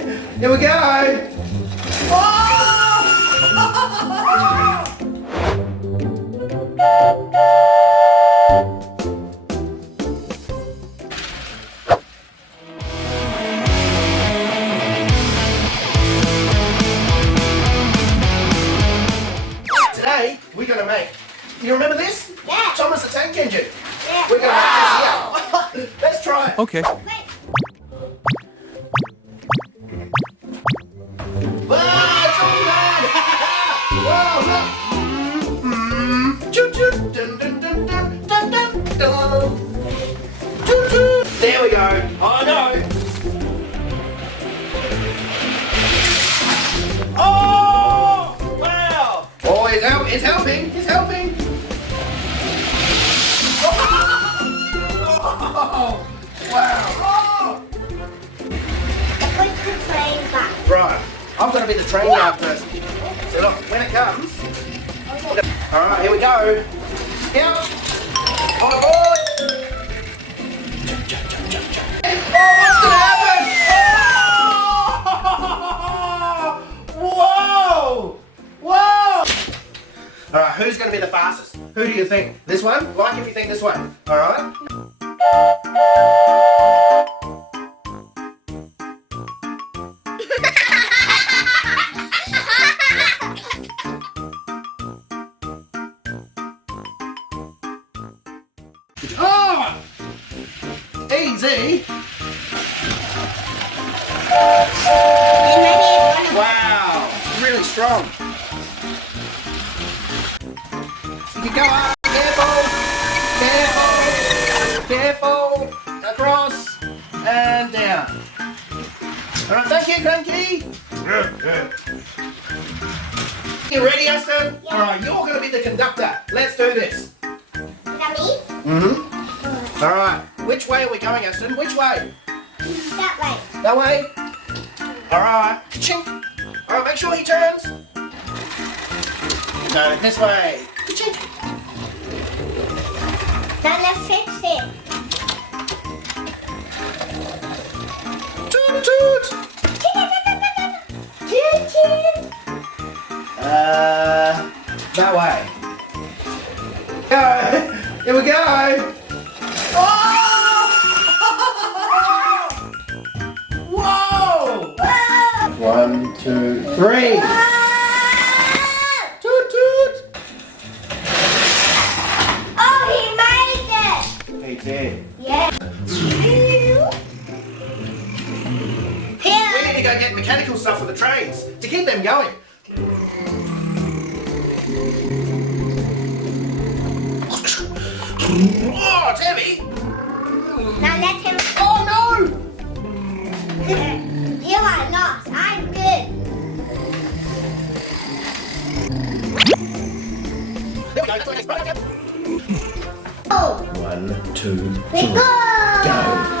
Here we go. Oh! Today we're going to make, you remember this? Yeah. Thomas the Tank Engine. Yeah. We're going to make this here. Let's try it. Okay. Wow, it's all bad. Wow, look. Choo choo. Dun, dun, dun, dun, dun, dun, dun. Choo choo. There we go. Oh no. Oh! Wow! Oh, it's helping. It's helping. Oh! Wow! Oh! Put the train back. Right, I've got to be the train yard person. So look, when it comes, alright, here we go. Yep. On board. Oh, what's going to happen? Oh! Whoa! Whoa! Alright, who's going to be the fastest? Who do you think? This one? Like if you think this one. Alright? Oh! Easy! Wow! Really strong. You can go up. Careful! Careful! Careful! Across and down. Alright, thank you, Cranky! You ready, Aston? Yeah. Alright, you're going to be the conductor. Let's do this. Mm-hmm. Alright, which way are we going, Aston? Which way? That way. That way? Alright. Chink. Alright, make sure he turns. No, this way. Chink. Then let's fix it. Toot toot. Toot toot. That way. Go. Here we go. Oh! Whoa! 1, 2, 3. Toot toot. Oh, he made it. He did. Yeah. We need to go get mechanical stuff for the trains to keep them going. Oh, it's heavy. Now let him. Oh no! You are lost. I'm good. There we go. That's all. Oh, 1, 2, 3. we go. Go.